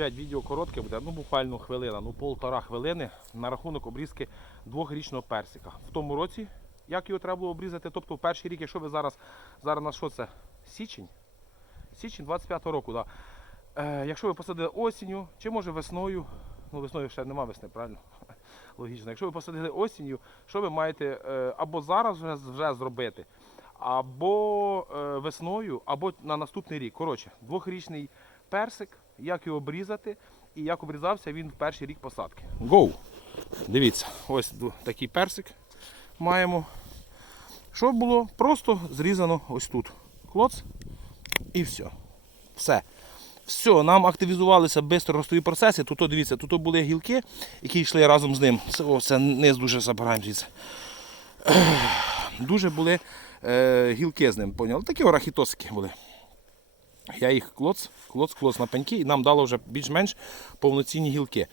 опять відео коротке буде, ну буквально хвилина, ну полтора хвилини на рахунок обрізки двохрічного персика. В тому році, як його треба було обрізати, тобто в перший рік, якщо ви зараз, зараз на що це? Січень? Січень 25-го року. Да. Е, якщо ви посадили осінню, чи може весною, ну весною ще нема весни, правильно? Логічно. Якщо ви посадили осінню, що ви маєте е, або зараз вже, вже зробити, або е, весною, або на наступний рік. Коротше, двохрічний персик, як його обрізати і як обрізався він в перший рік посадки. Гоу! Дивіться, ось такий персик маємо. Що було? Просто зрізано ось тут. Клоц і все. Все. Все, нам активізувалися швидко ростові процеси. Тут, дивіться, тут були гілки, які йшли разом з ним. Це, о, це низ дуже забираємо звідси. Дуже були е, гілки з ним, поняли? Такі орахітосики були. Я їх клоц, клоц, клоц на пеньки і нам дало вже більш-менш повноцінні гілки.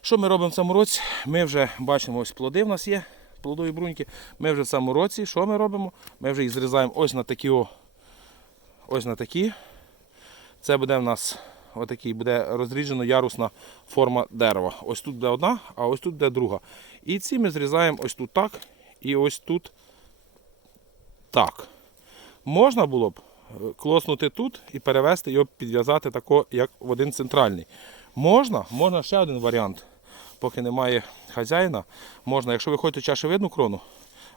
Що ми робимо в цьому році? Ми вже бачимо, ось плоди в нас є, плодові бруньки. Ми вже в цьому році, що ми робимо? Ми вже їх зрізаємо ось на такі, ось на такі. Це буде в нас отакий, буде розріджена ярусна форма дерева. Ось тут буде одна, а ось тут буде друга. І ці ми зрізаємо ось тут так і ось тут так. Можна було б клоснути тут і перевести його, підв'язати тако, як в один центральний. Можна, можна ще один варіант. Поки немає хазяїна, можна, якщо ви хочете чашевидну крону,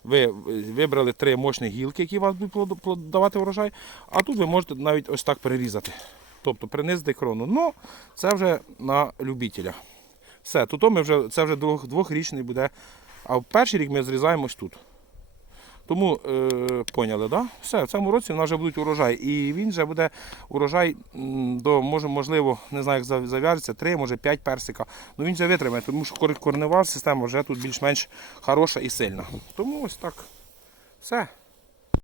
ви вибрали три мощні гілки, які вас будуть давати врожай, а тут ви можете навіть ось так перерізати. Тобто принизити крону. Ну, це вже на любителя. Все, тут ми вже, це вже двох, двохрічний буде. А в перший рік ми зрізаємо ось тут. Тому е, поняли, да? Все, в цьому році в нас вже будуть урожай. І він вже буде урожай до, може, можливо, не знаю, як зав'яжеться, 3, може 5 персика. Ну він вже витримає, тому що кор- корнева система вже тут більш-менш хороша і сильна. Тому ось так. Все.